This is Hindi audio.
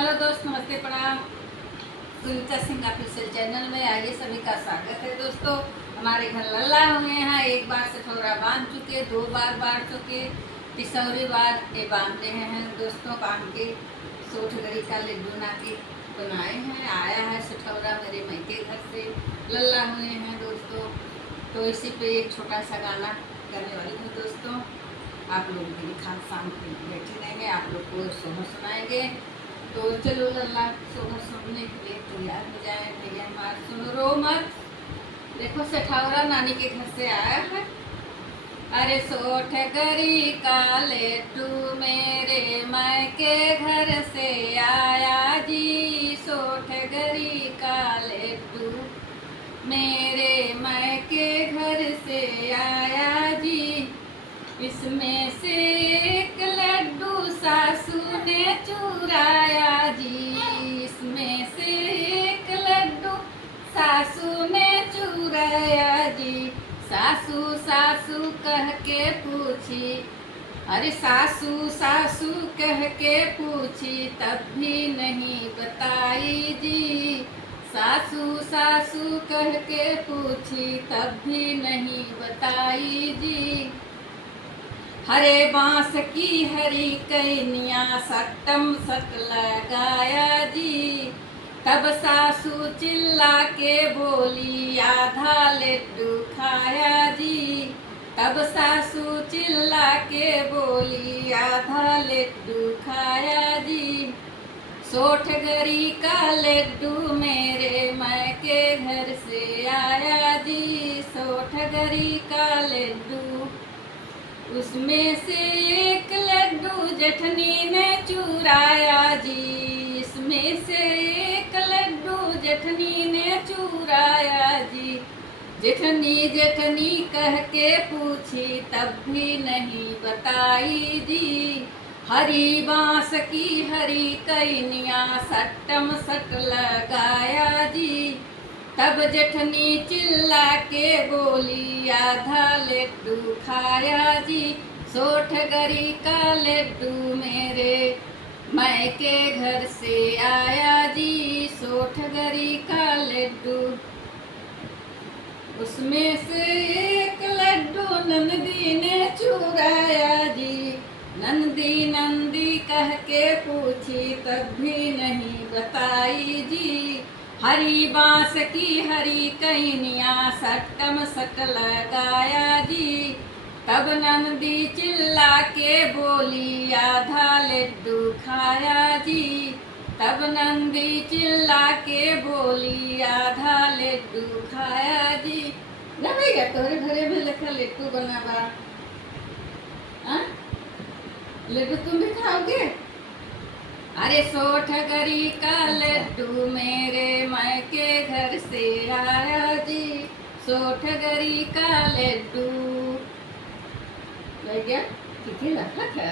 हेलो दोस्त, नमस्ते, प्रणाम। सुनीता सिंह ऑफिशियल चैनल में आइए, सभी का स्वागत है। दोस्तों, हमारे घर लल्ला हुए हैं। एक बार सठौरा बांध चुके, 2 बार बांध चुके, तीसरी बार ये बांध रहे हैं। दोस्तों, बांध के सोठगरी का लड्डू ना के बनाए हैं। आया है सठौरा मेरे मायके घर से, लल्ला हुए हैं दोस्तों। तो इसी पे एक छोटा सा गाना करने वाली हूँ दोस्तों। आप लोग के लिए खास शाम को बैठे रहेंगे, आप लोग को सोहर सुनाएंगे। तो चलो लल्ला सोहर सुनने के लिए तैयार हो जाए। भैया हमारे सुनो रो मत। देखो सठौरा नानी के घर से आया है। अरे सोठगरी का लड्डू मेरे मायके घर से आया जी। सोठगरी का लड्डू मेरे मायके घर से आया जी। इसमें से एक लड्डू सासू ने चुराया जी। इसमें से एक लड्डू सासू ने चुराया जी। सासू सासू कह के पूछी, अरे सासू सासू कह के पूछी, तब भी नहीं बताई जी। सासू सासू कह के पूछी, तब भी नहीं बताई जी। हरे बांस की हरी कैनिया सट्टम सट लगाया जी। तब सासू चिल्ला के बोली, आधा लड्डू खाया जी। तब सासू चिल्ला के बोली, आधा लड्डू खाया जी। सोठगरी का लड्डू मेरे मायके घर से आया जी। सोठगरी का लड्डू, उसमें से एक लड्डू जेठनी ने चुराया जी। इसमें से एक लड्डू जेठनी ने चुराया जी। जेठनी जेठनी कह के पूछी, तब भी नहीं बताई जी। हरी बांस की हरी कैनिया सट्टम सट लगाया जी। तब जेठनी चिल्ला के बोली, आधा लड्डू खाया जी। सोठगरी का लड्डू मेरे मायके घर से आया जी। सोठगरी का लड्डू, उसमें से एक लड्डू नंदी ने चुराया जी। नंदी नंदी कह के पूछी, तब भी नहीं बताई जी। हरी बांस की हरी कैनिया सट्टम सट लगाया जी। तब नंदी चिल्ला के बोली, आधा लड्डू खाया जी। तब नंदी चिल्ला के बोली, आधा लड्डू खाया जी। ना भैया तोरे घरे में लिखा लड्डू बना बा, लड्डू तुम भी खाओगे? अरे सोठगरी का लड्डू मेरे मायके घर से आया जी। सोठगरी का लड्डू भैया कितनी लफा था।